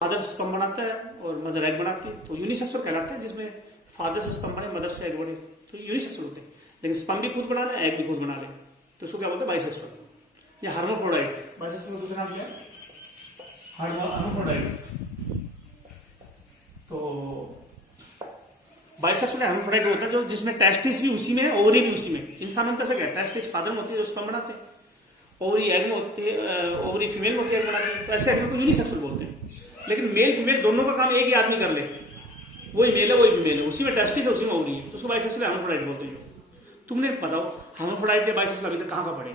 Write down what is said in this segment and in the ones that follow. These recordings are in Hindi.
फादर से स्पर्म बनाता है और मदर एग बनाती है, तो यूनिसेक्सुअल कहलाता है, जिसमें फादर से स्पर्म बने, मदर से एग बने, तो यूनिसेक्सुअल होते हैं। लेकिन स्पर्म भी खुद बना ले, एग भी खुद बना ले, तो उसको क्या बोलते हैं, बाइसेक्सुअल या हर्माफ्रोडाइट। बाइसेक्सुअल दूसरा नाम क्या है, हर्माफ्रोडाइट। तो बाइसेक्सुअल हर्माफ्रोडाइट होता है जो जिसमें टेस्टिस भी उसी में है, ओवरी भी उसी में। इंसान में कैसे क्या, टेस्टिस फादर में होती है, स्पर्म बनाते हैं, ओवरी एग में होती है, ओवरी फीमेल में होती है, एग बनाते हैं, तो ऐसे एनिमल को यूनिसेक्सुअल बोलते हैं। लेकिन मेल फीमेल दोनों का काम एक ही आदमी कर ले, वही मेल है वही फीमेल है, उसी में टेस्टिस है उसी में ओवरी है, तो उसको बाइसेक्सुअल हर्माफ्रोडाइट बोलते हैं। तुमने बताओ हर्माफ्रोडाइट या बाइसेक्सुअल अभी तक कहां का पढ़े,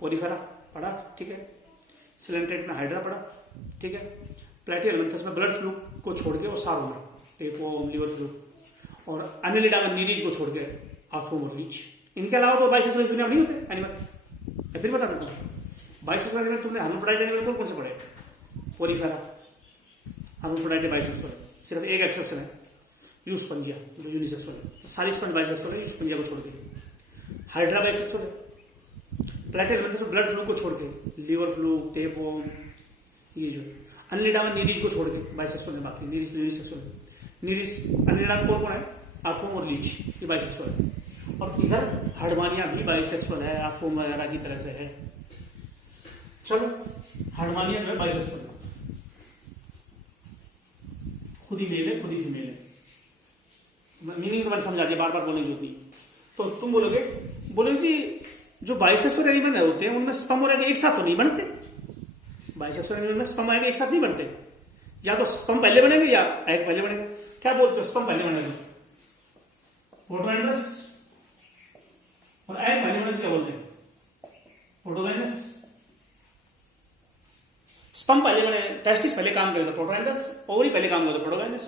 पोरीफेरा पढ़ा, ठीक है, सिलेंट्रेट में हाइड्रा पढ़ा, ठीक है, प्लेटियलमेंथस में ब्लड फ्लू को छोड़ के और सारों में टेपोम, लिवर फ्लू, और अनिलिडा में नीरीज को छोड़ के आर्थोम और लीच। इनके अलावा तो बाइसेक्सुअल दुनिया में नहीं होते एनिमल। मैं फिर बता देता हूँ, बाइसेक्सुअल एनिमल तुमने हर्माफ्रोडाइट एनिमल कौन से पढ़े, पोरीफेरा, हर्माफ्रोडाइट बाइसेक्सुअल, सिर्फ एक एक्सेप्शन है, यूस्पंजिया जो यूनिसेक्सुअल है, तो सारी स्पंज बाइसेक्सुअल है, यूस्पंजिया को छोड़ के। हाइड्रा बाइसेक्सुअल है, प्लेटियलमेंथस में ब्लड फ्लू को छोड़ के, लिवर फ्लू, टेपोम, ये जो अनिलिडा में नीरीज को छोड़ के बाइसेक्सुअल है, बाकी नीरीज यूनिसेक्सुअल है। नीरीज अनिलिडा में कौन कौन है, आर्थोम और लीच, ये बाइसेक्सुअल है। और इधर हर्डमानिया भी बाइसेक्सुअल है, आर्थोम वगैरह की तरह से है। चलो हर्डमानिया जो है बाइसेक्सुअल है, खुद ही मेल है खुद ही फीमेल है। मीनिंग तो मैंने समझा दिया, बार बार बोलने की जरूरत नहीं। तो तुम बोलोगे जी जो बाइसेक्सुअल एनिमल होते हैं उनमें स्पर्म और एग एक साथ तो नहीं बनते, बाइसेक्सुअल एनिमल में स्पर्म एग एक साथ नहीं बनते, या तो स्पर्म पहले बनेंगे या एग पहले बनेंगे। क्या बोलते हो, स्पर्म पहले बनेंगे प्रोटोगाइनस, और एग पहले बनेंगे क्या बोलते हैं, प्रोटोगाइनस। स्पर्म पहले बने, टेस्टिस पहले काम करेगा प्रोटोगाइनस, ओवरी पहले काम करेगा प्रोटोगाइनस।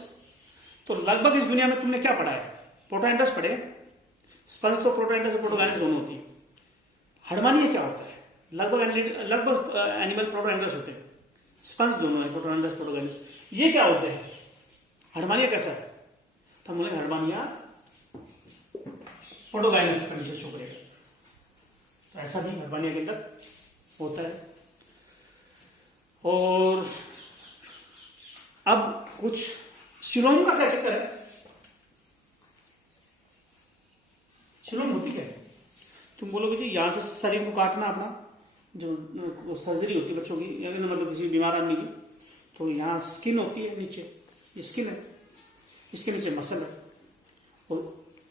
तो लगभग इस दुनिया में तुमने क्या पढ़ा है, प्रोटोगाइनस पढ़े, स्पर्म तो प्रोटोगाइनस और प्रोटोगाइनस दोनों होती है। हर्डमानिया क्या होता है, लगभग एनिमल प्रोटोगाइनस होते हैं, स्पंज दोनों है, प्रोटोगाइनस प्रोटोगाइनस। ये क्या होते हैं, हर्डमानिया कैसा है, तो हम बोलेंगे हर्डमानिया प्रोटोगाइनस कंडीशन शो करेगा, तो ऐसा भी हर्डमानिया के अंदर होता है। और अब कुछ सिलोम का क्या चक्कर है, सिलोम होती क्या है, तुम बोलोगे जी यहां से शरीर को काटना, अपना जो सर्जरी होती है बच्चों की, या मतलब किसी बीमार आदमी की, तो यहाँ स्किन होती है नीचे, ये स्किन है, इसके नीचे मसल है, और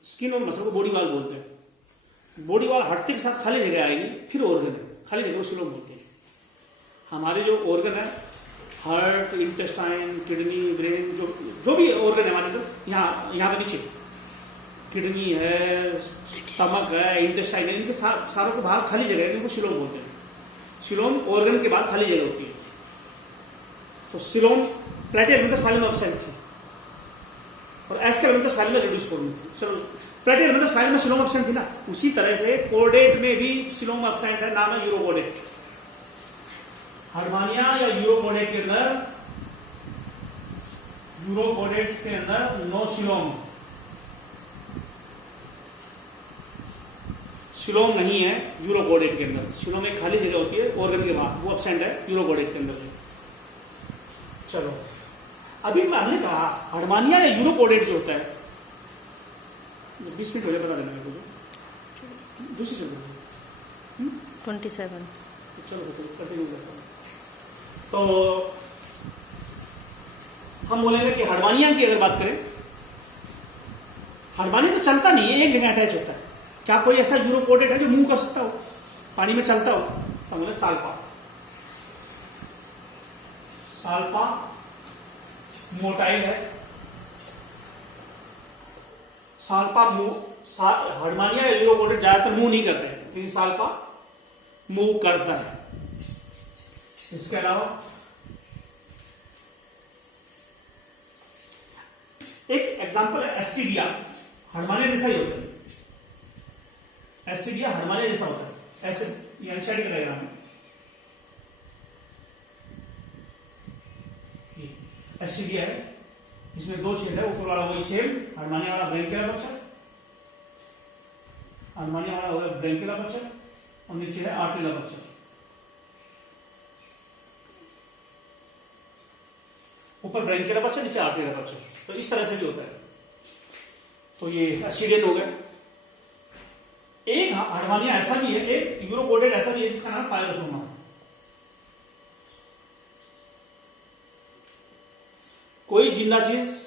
स्किन और मसल को बॉडी वाल बोलते हैं। बॉडी वाल हटते के साथ खाली जगह आएगी, फिर ऑर्गन है, खाली जगह को सिलोम बोलते हैं। हमारे जो ऑर्गन है, हार्ट, इंटेस्टाइन, किडनी, ब्रेन, जो भी ऑर्गन है हमारे, तो यहाँ पे नीचे किडनी है, स्टमक है, इंटेस्टाइन है, इनके सारों के बाहर खाली जगह है, इनको सिलोम बोलते हैं। सिलोम ऑर्गन के बाद खाली जगह होती है, तो सिलोम प्लेटियलमेंथस फाइलम में एब्सेंट थी और एस्केलेमेंथस फाइलम में रिड्यूस फॉर्म में थी। चलो प्लेटियलमेंथस फाइलम में सिलोम एब्सेंट थी ना, उसी तरह से कोर्डेट में भी सिलोम एब्सेंट है, नाम है यूरोकोडेट। हर्डमानिया या यूरोकोडेट के अंदर, यूरोकोडेट्स के अंदर नो सिलोम, सिलोम नहीं है यूरोकोडेट के अंदर। सिलोम एक खाली जगह होती है ऑर्गन के बाहर, वो एब्सेंट है यूरोकोडेट के अंदर। चलो अभी हमने कहा हर्डमानिया या यूरोकोडेट जो होता है, 20 मिनट हो गए, बता देना मेरे को, दूसरी चल 27। चलो कंटिन्यू करता हूं। तो हम बोलेंगे कि हर्डमानिया की अगर बात करें, हर्डमानिया तो चलता नहीं है, एक जगह अटैच होता है। क्या कोई ऐसा यूरोकोडेट है जो मूव कर सकता हो, पानी में चलता हो, तो बोले साल्पा। साल्पा मोटाइल है, साल्पा हर्डमानिया या यूरोकोडेट ज्यादातर मूव नहीं करते हैं, लेकिन साल्पा मूव करता है। इसके अलावा एक एग्जांपल है एसिडिया, हर्डमानिया जैसा ही होता है। एसिडिया हर्डमानिया जैसा होता है, ऐसे यानी शेड का डायग्राम है। एसिडिया है, इसमें दो छेद है, ऊपर वाला वही सेम, हर्डमानिया वाला ब्रैंकियोला बच्चा, हर्डमानिया वाला होगा ब्रैंकियोला बच्चा, और नीचे है आर्टियोला बच्चा। ऊपर ब्रैंकियल अपर्चर, नीचे आर्टेरियल अपर्चर। तो इस तरह से भी होता है। तो ये एसिडियन हो गया। एक हार्डवानिया ऐसा भी है, एक यूरोकोडेट ऐसा भी है जिसका नाम पायरोसोमा है। कोई जिंदा चीज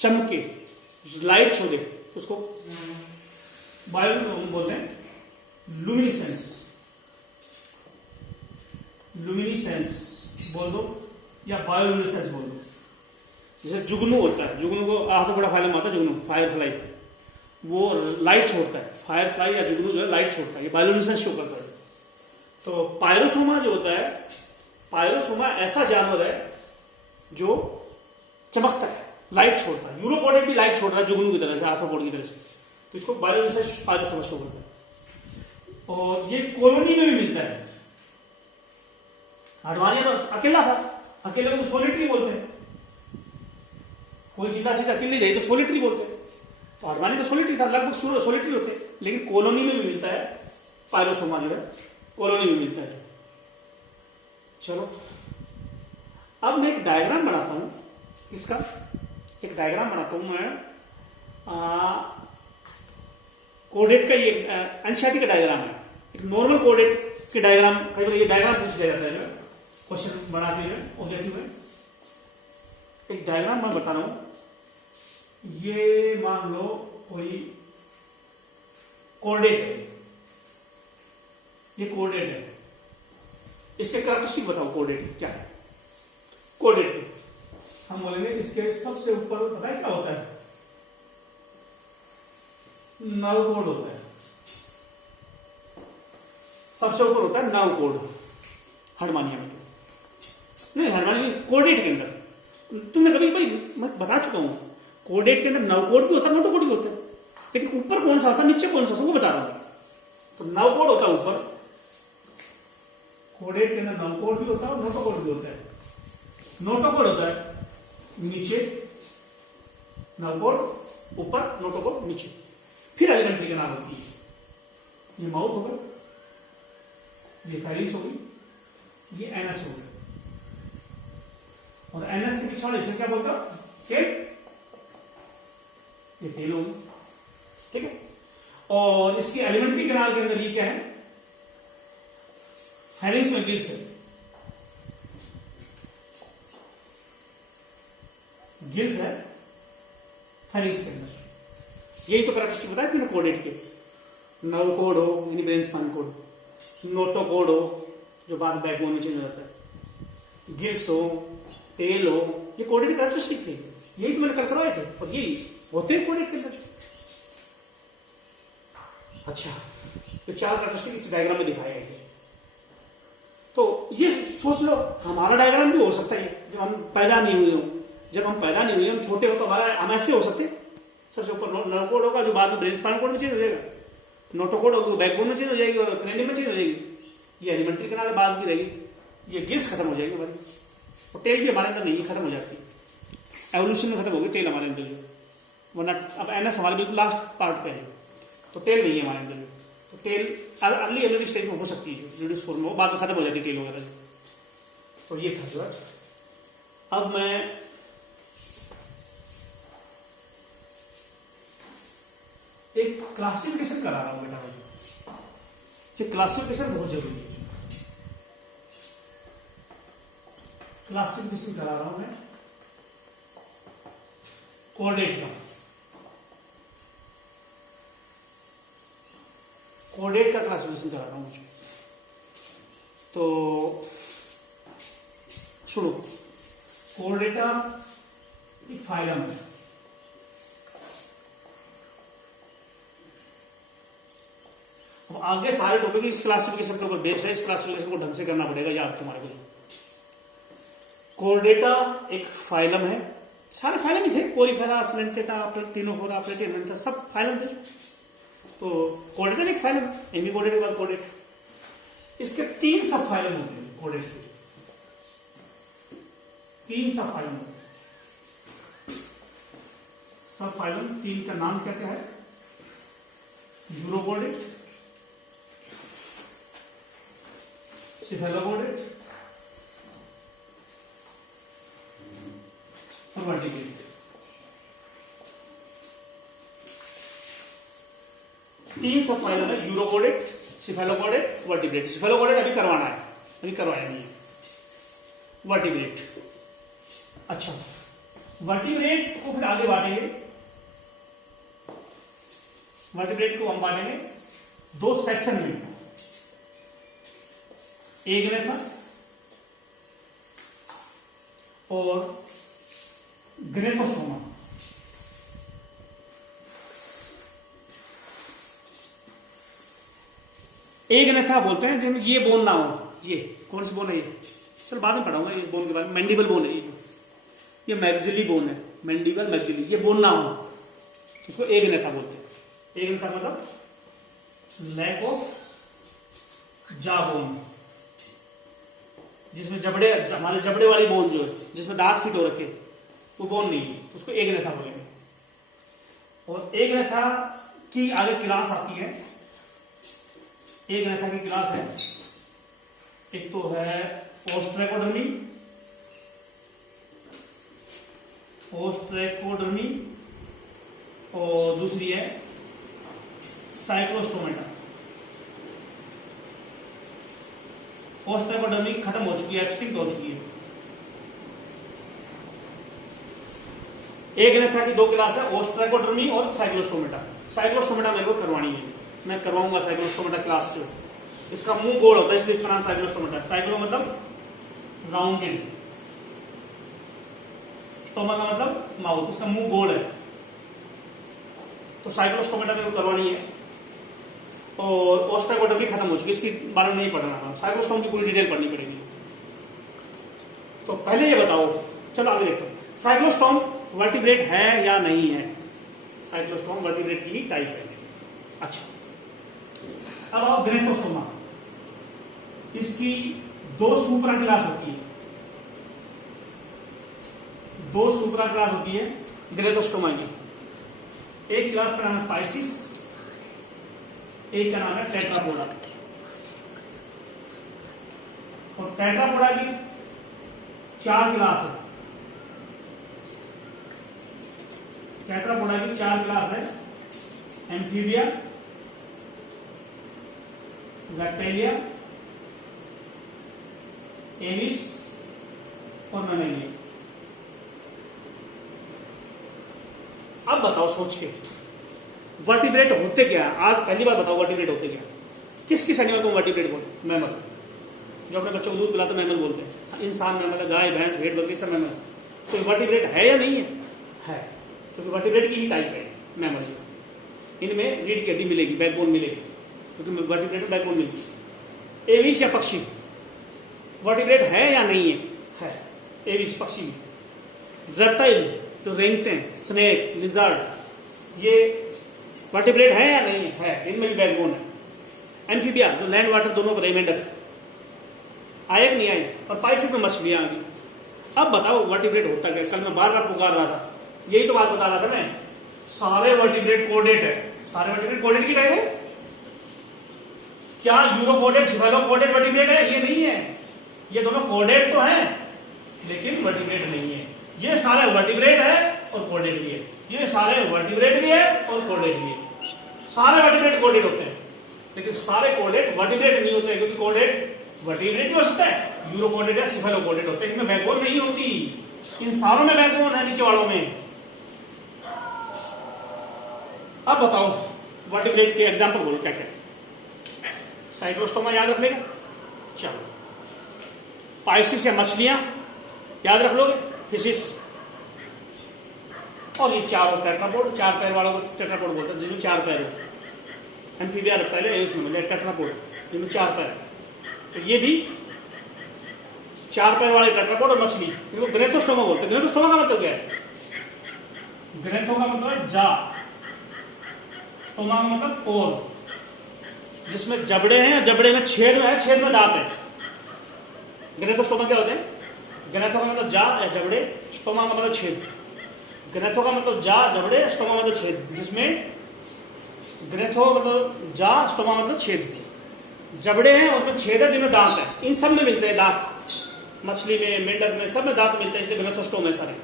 चमके, लाइट छोड़े, उसको बायो बोलते हैं लुमिनिसेंस, लुमिनिसेंस बोल दो या बायोलुमिनेसेंस बोल दो। जैसे जुगनू होता है, जुगनू को तो बड़ा फाइलम आता है जुगनू, फायर फ्लाई, वो लाइट छोड़ता है। फायर फ्लाई या जुगनू जो है लाइट छोड़ता है, ये बायोलुमिनेसेंस शो करता है। तो पायरोसोमा जो होता है, पायरोसोमा ऐसा जानवर है जो चमकता है, लाइट छोड़ता है। यूरोपोडेट भी लाइट छोड़ रहा है जुगनू की तरह से, आर्थ्रोपोड की तरह से, तो इसको बायोलुमिनेसेंस पायरोसोमा शो करता है। और ये कॉलोनी में भी मिलता है। हार्डवानिया तो अकेला था, अकेले को सोलिटरी बोलते हैं। कोई जिंदा चीज अकेली रही तो सोलिटरी बोलते हैं। तो हार्डवानिया तो सोलिटरी था, लगभग सोलिटरी होते हैं। लेकिन कॉलोनी में भी मिलता है पायरोसोमा जो है, कॉलोनी में मिलता है। चलो अब मैं एक डायग्राम बनाता हूं इसका, एक डायग्राम बनाता हूं मैं कोडेट का। ये एनसीईआरटी का डायग्राम है, एक नॉर्मल कोडेट के डायग्राम। कई बार ये डायग्राम पूछ लिया जाता है क्वेश्चन बनाते हुए ऑब्जेक्टिव में। एक डायग्राम मैं बता रहा हूं। ये मान लो कोई कोऑर्डिनेट है, ये कोऑर्डिनेट है। इसके कैरेक्टरिस्टिक बताओ कोऑर्डिनेट क्या है। कोऑर्डिनेट हम बोलेंगे इसके सबसे ऊपर पता है क्या होता है, नर्व कोड होता है। सबसे ऊपर होता है नर्व कोड हार्डवानिया में। नहीं, हार्डवानिया कोऑर्डिनेट के अंदर तुमने कभी, भाई मैं बता चुका हूं, कोऑर्डिनेट के अंदर नर्व कोड भी होता है, नोटोकोड भी होता है। लेकिन ऊपर कौन सा होता है, नीचे कौन सा होता है, वो बता रहा हूं। तो नर्व कोड होता है ऊपर, कोऑर्डिनेट के अंदर नर्व कोड भी होता है और नोटोकोड भी होता है। नोटोकोड होता है नीचे, नर्व कोड ऊपर, नोटोकोड नीचे। फिर एलिमेंट्री के नाम होती है। ये माउथ होगा, ये फेरिंग्स होगी, ये एनएस होगा। और एनएस के पीछे वाले इसे क्या बोलता है, टेल, ये टेल होगी, ठीक है। और इसकी एलिमेंट्री कैनाल के अंदर ये क्या है, फेरिंग्स में गिल्स है, गिल्स है फेरिंग्स के अंदर। यही तो कैरेक्टरिस्टिक बताया कि कोडेट के, नर्व कोड हो यानी ब्रेन स्पाइन कोड, नोटोकोड हो जो बाद बैकबोन में चेंज हो जाता है, गिल्स हो, टेल हो, ये कोडेट की कैरेक्टरिस्टिक थे। यही तो मैंने कल करवाए थे और यही होते हैं कोडेट के अंदर। अच्छा, तो चार कैरेक्टरिस्टिक इस डायग्राम में दिखाए गए थे। तो ये सोच लो हमारा डायग्राम भी हो सकता है जब हम पैदा नहीं हुए हो। जब हम पैदा नहीं हुए, हम छोटे हो, तो हमारा हम ऐसे हो सकते। सबसे ऊपर नर्व कोड होगा जो बाद में ब्रेन स्पाइनल कोड में चेंज हो जाएगा, नोटोकोड होगा बैकबोन में चेंज हो जाएगी और क्रेनियम में चेंज हो जाएगी। ये एलिमेंट्री कैनाल बाद की रहेगी, ये गिल्स खत्म हो जाएगी हमारी। और टेल भी हमारे अंदर नहीं, खत्म हो जाती है, एवोल्यूशन में खत्म होगी टेल हमारे अंदर जो। वरना अब एनएस हमारे बिल्कुल लास्ट पार्ट पे है, तो टेल नहीं है हमारे अंदर। तो टेल अर्ली एवरी स्टेज में हो सकती है, रिड्यूस फॉर्म में, बाद में खत्म हो जाती है टेल वगैरह। तो ये था जो है। अब मैं एक क्लासिफिकेशन करा रहा हूं बेटा भाई, ये क्लासिफिकेशन बहुत जरूरी है। क्लासिफिकेशन करा रहा हूं मैं कोऑर्डिनेट का, कोऑर्डिनेट का क्लासिफिकेशन करा रहा हूं मुझे। तो सुनो, कोऑर्डिनेटा एक फाइलम है। अब आगे सारे टॉपिक इस क्लासिफिकेशन के ऊपर बेस्ड है, इस क्लासिफिकेशन को ढंग से करना पड़ेगा याद तुम्हारे को। कोऑर्डिनेटा एक फाइलम है, सारे फाइलम ही थे, कोरीफेरा, सिलेंटेटा, प्लेटिनोफोरा, प्लेटिनोमेंथा, सब फाइलम थे। तो कोऑर्डिनेटा एक फाइलम, एमी कोऑर्डिनेट के बाद कोऑर्डिनेट। इसके 3 सब फाइलम होते हैं कोऑर्डिनेट के, 3 सब फाइलम। सब फाइलम 3 का नाम क्या क्या है, यूरोकोऑर्डिनेट, सिफेलोकोऑर्डिनेट और वर्टिब्रेट। तीन सब फाइलम है, यूरोकोडेट, सिफेलोकोडेट, वर्टिब्रेट। सिफेलोकोडेट अभी करवाना है, अभी करवाया नहीं है। वर्टिब्रेट, अच्छा वर्टिब्रेट को फिर आगे बांटेंगे। वर्टिब्रेट को हम बांटेंगे दो सेक्शन में, एक ग्रेथा और ग्रेथोस्टोमा। एक ग्रेथा बोलते हैं जिनमें ये बोन ना हो। ये कौन सी बोन है? ये चल बाद में पढ़ाऊंगा इस बोन के बारे में। मैंडिबल बोन है ये मैग्जिली बोन है, मैंडिबल मैग्जिली। ये बोन ना हो तो उसको एक ग्रेथा बोलते हैं। एक ग्रेथा मतलब लैक ऑफ जा बोन, जिसमें जबड़े, हमारे जबड़े वाली बोन जो है जिसमें दांत फिट हो रखे, वो बोन नहीं है, उसको एक रेखा बोलेंगे। और एक रेखा की आगे क्लास आती है। एक रेखा की क्लास है, एक तो है ओस्ट्रेकोडर्मी, ओस्ट्रेकोडर्मी, और दूसरी है साइक्लोस्टोमेटा। ओस्ट्रेकोडर्मी खत्म हो चुकी है, एक्सटिंक्ट हो चुकी है। एक रेखा की दो क्लास है, ओस्ट्रेकोडर्मी और साइक्लोस्टोमेटा। साइक्लोस्टोमेटा मेरे को करवानी है, मैं करवाऊंगा साइक्लोस्टोमेटा क्लास जो। इसका मुंह गोल होता है इसलिए इसका नाम साइक्लोस्टोमेटा। साइक्लो मतलब राउंडेड, स्टोमा का मतलब माउथ, उसका मुंह गोल है। तो साइक्लोस्टोमेटा मेरे को करवानी है। और ओस्ट्रेकोडर्मी खत्म हो चुकी है, इसकी बारे में नहीं पढ़ना। साइक्लोस्टोम की पूरी डिटेल पढ़नी पड़ेगी। तो पहले ये बताओ, चलो आगे देखते हैं, साइक्लोस्टोम वर्टिब्रेट है या नहीं है? साइक्लोस्टोम वर्टिब्रेट की ही टाइप है। अच्छा, अब आओ ग्रेथोस्टोमा। इसकी दो सुपरा क्लास होती है, दो सुपरा क्लास होती है ग्रेथोस्टोमा की। एक क्लास का नाम है पाइसिस, एक का नाम है टेट्रापोडा। और टेट्रापोडा की चार क्लास है। टेट्रापोडा की चार क्लास है, एम्फीबिया, रेप्टिलिया, एविस और मैमेलिया। अब बताओ सोच के, वर्टिब्रेट होते क्या? आज पहली बार बताओ वर्टिब्रेट होते क्या? किस किस एनिमल को वर्टिब्रेट बोलते? मैमल। जो अपने बच्चों को दूध पिलाते मैमल बोलते हैं। इंसान मैमल, गाय भैंस भेड़ बकरी सब मैमल। तो वर्टिब्रेट है या नहीं है? है, क्योंकि वर्टिब्रेट की ही टाइप है मैमल। इनमें रीढ़ की हड्डी मिलेगी, बैकबोन मिलेगी, क्योंकि वर्टिब्रेट में बैकबोन मिलेगी। एविस या पक्षी वर्टिब्रेट है या नहीं है? है, एविस पक्षी। रेप्टाइल जो रेंगते हैं, स्नेक, लिजर्ड, ये वर्टिब्रेट है या नहीं है? इनमें भी बैकबोन है। एम्फीबिया जो लैंड वाटर दोनों पर, मेंढक आए नहीं आए, और पाइसिस में मछलियां आ गई। अब बताओ वर्टिब्रेट होता क्या? कल मैं बार बार पुकार रहा था, यही तो बात बता रहा था मैं, सारे वर्टिब्रेट कोडेट है। सारे वर्टिब्रेट कोडेट की टाइप है क्या? यूरोकोडेट, सिफेलोकोडेट वर्टिब्रेट है? ये नहीं है। ये दोनों कोडेट तो है लेकिन वर्टिब्रेट नहीं है। ये सारे वर्टिब्रेट है और कोडेट भी है। ये सारे वर्टिब्रेट भी है और कोडेट भी है। सारे वर्टिब्रेट कोडेट होते हैं, लेकिन सारे कोडेट वर्टिब्रेट नहीं होते, क्योंकि कोडेट वर्टिब्रेट भी हो सकता है, यूरोकोडेट या सिफेलोकोडेट होते हैं। इनमें बैकबोन नहीं होती। इन सारों में बैकबोन है, नीचे वालों में। अब बताओ वर्टिब्रेट के एग्जांपल बोलो क्या क्या? साइक्लोस्टोमा याद रख लेगा, चलो। पाइसिस या मछलियां याद रख लोगे, फिशिस। और ये चारों टेट्रापोड, चार पैर वालों को टेट्रापोड बोलते हैं, जिनमें चार पैर हो। Amphibia, reptile, Aves, Mammalia, tetrapod, इनमें चार पैर। तो ये भी चार पैर वाले टेट्रापोड और मछली, इनको ग्रेथोस्टोमा बोलते हैं। ग्रेथोस्टोमा का मतलब क्या है? ग्रेथो का मतलब जा, स्टोमा का मतलब पोर, जिसमें जबड़े हैं, जबड़े में छेद में है, छेद में दांत है। ग्रेथोस्टोमा क्या होते हैं? ग्रेथो का मतलब जा या जबड़े, स्टोमा का मतलब छेद। ग्रेथो का मतलब जा, जबड़े, स्टोमा मतलब छेद, जिसमें ग्रेथो मतलब जा, स्टोमा मतलब छेद। जबड़े हैं उसमें छेद है, जिनमें दांत है। इन सब में मिलते हैं दांत, मछली में, मेंढक में, सब में दांत मिलते हैं, इसलिए ग्रेथोस्टोम है सारे।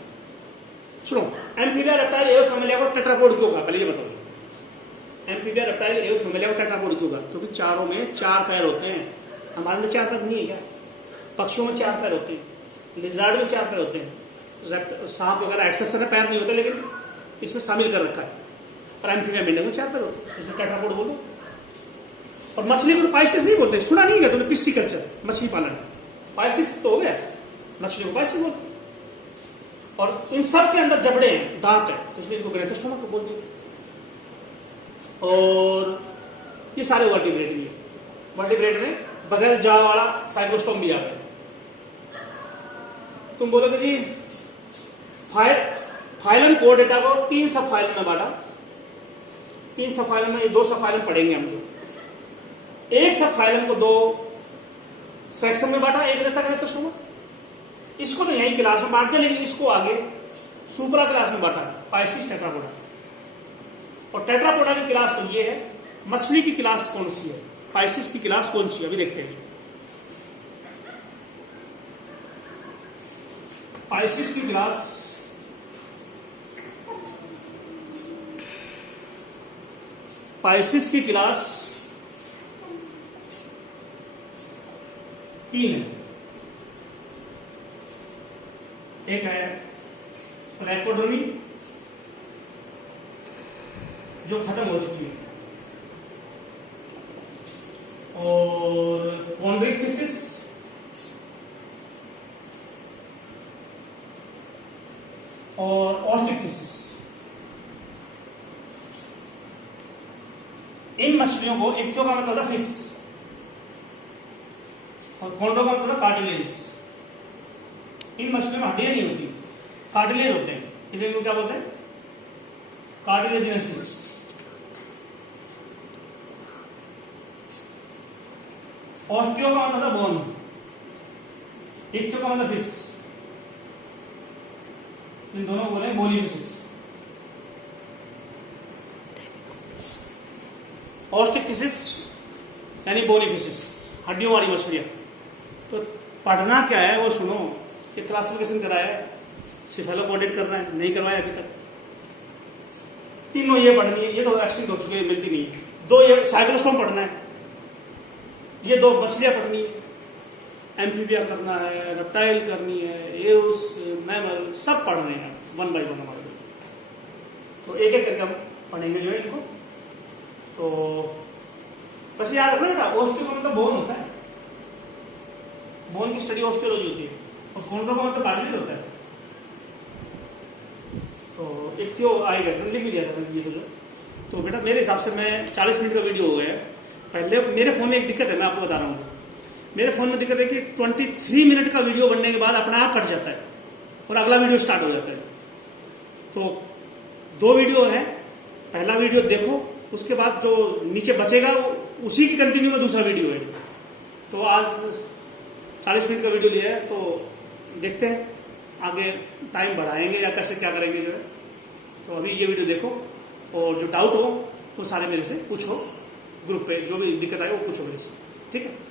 सुनो, एम्फीबिया रेप्टाइल एओस मैमेलिया को टेट्रापोड क्यों कहा, पहले ये बताओ। एम्फीबिया रेप्टाइल एओस मैमेलिया को टेट्रापोड क्यों कहा? क्योंकि चारों में 4 पैर होते हैं। हमारे में 4 पैर नहीं है क्या? पक्षियों में 4 पैर होते हैं, लिजर्ड में 4 पैर होते हैं, सांप वगैरह एक्सेप्शन है, पैर नहीं होते, लेकिन इसमें शामिल कर रखा है। और एम्फीबिया मेंढक में 4 पैर होते हैं, इसमें टेट्रापोड बोलो। और मछली को तो पाइसिस नहीं बोलते, सुना नहीं है तुमने? पिस्सीकल्चर, मछली पालन, पाइसिस तो हो गया, मछली को पाइसिस बोलते। और इन सब के अंदर जबड़े हैं, दांत है, तो इसलिए इनको ग्रेथोस्टोमा को बोल दिया। और ये सारे वर्टिब्रेट भी है। वर्टिब्रेट में बगैर जाव वाला साइक्लोस्टोम भी आता है। तुम बोलोगे जी फाइलम कोर्डेटा को 3 सब फाइलम में बांटा। 3 सब फाइलम में 2 सब फाइलम पढ़ेंगे हम लोग। एक सब फाइलम को 2 सेक्शन में बांटा, एक रहता ग्रेथोस्टोमा। इसको तो यही क्लास में बांट दिया, लेकिन इसको आगे सुपरा क्लास में बांटा, पाइसिस टेट्रापोडा। और टेट्रापोडा की क्लास तो ये है। मछली की क्लास कौन सी है, पाइसिस की क्लास कौन सी है, अभी देखते हैं। पाइसिस की क्लास पाइसिस की क्लास 3 है। एक है रैकोडोमी, जो खत्म हो चुकी है, और कॉन्ड्रिक्थिसिस, और ऑस्टिक्थिसिस। इन मछलियों को इक्थियो का मतलब फिश, और कॉन्डो का मतलब कार्टिलेज। इन मछलियों में हड्डियां नहीं होती, कार्टिलेज होते हैं, इसलिए इनको क्या बोलते हैं? Cartilaginous fish. ऑस्टियो का मतलब बोन, इक्थियो का मतलब फिश। इन दोनों को बोले बोनी फिशेस। ऑस्टिक्थिसिस यानी बोनी फिशेस, हड्डियों वाली मछलियां। तो पढ़ना क्या है वो सुनो। ये क्लासिफिकेशन कराया है, सिफेलोपोडेट करना है, नहीं करवाया अभी तक। तीनों ये पढ़नी है, ये तो एक्सटिंक्ट हो चुके हैं, मिलती नहीं है। 2 ये साइक्लोस्टोम पढ़ना है, ये 2 मछलियां पढ़नी है, एम्फीबिया करना है, रेप्टाइल करनी है, एओस, मैमल, सब पढ़ने हैं 1 by 1 हमारे। तो एक एक करके हम पढ़ेंगे जो है इनको। तो बस याद रखना बेटा, ऑस्टियो का मतलब बोन होता है, बोन की स्टडी ऑस्टियोलॉजी होती है, और कॉन्ड्रो का मतलब कार्टिलेज होता है। तो इक्थियो आएगा, लिख भी दिया था ये तो बेटा मेरे हिसाब से मैं 40 मिनट का वीडियो हो गया। पहले मेरे फोन में एक दिक्कत है, मैं आपको बता रहा हूँ। मेरे फोन में दिक्कत है कि 23 मिनट का वीडियो बनने के बाद अपना आप कट जाता है और अगला वीडियो स्टार्ट हो जाता है। तो 2 वीडियो है, पहला वीडियो देखो, उसके बाद जो नीचे बचेगा उसी की कंटिन्यू में दूसरा वीडियो है। तो आज 40 मिनट का वीडियो लिया है, तो देखते हैं आगे टाइम बढ़ाएंगे या कैसे क्या करेंगे जो है। तो अभी ये वीडियो देखो, और जो डाउट हो वो सारे मेरे से पूछो, ग्रुप पे जो भी दिक्कत आए वो पूछो मेरे से, ठीक है।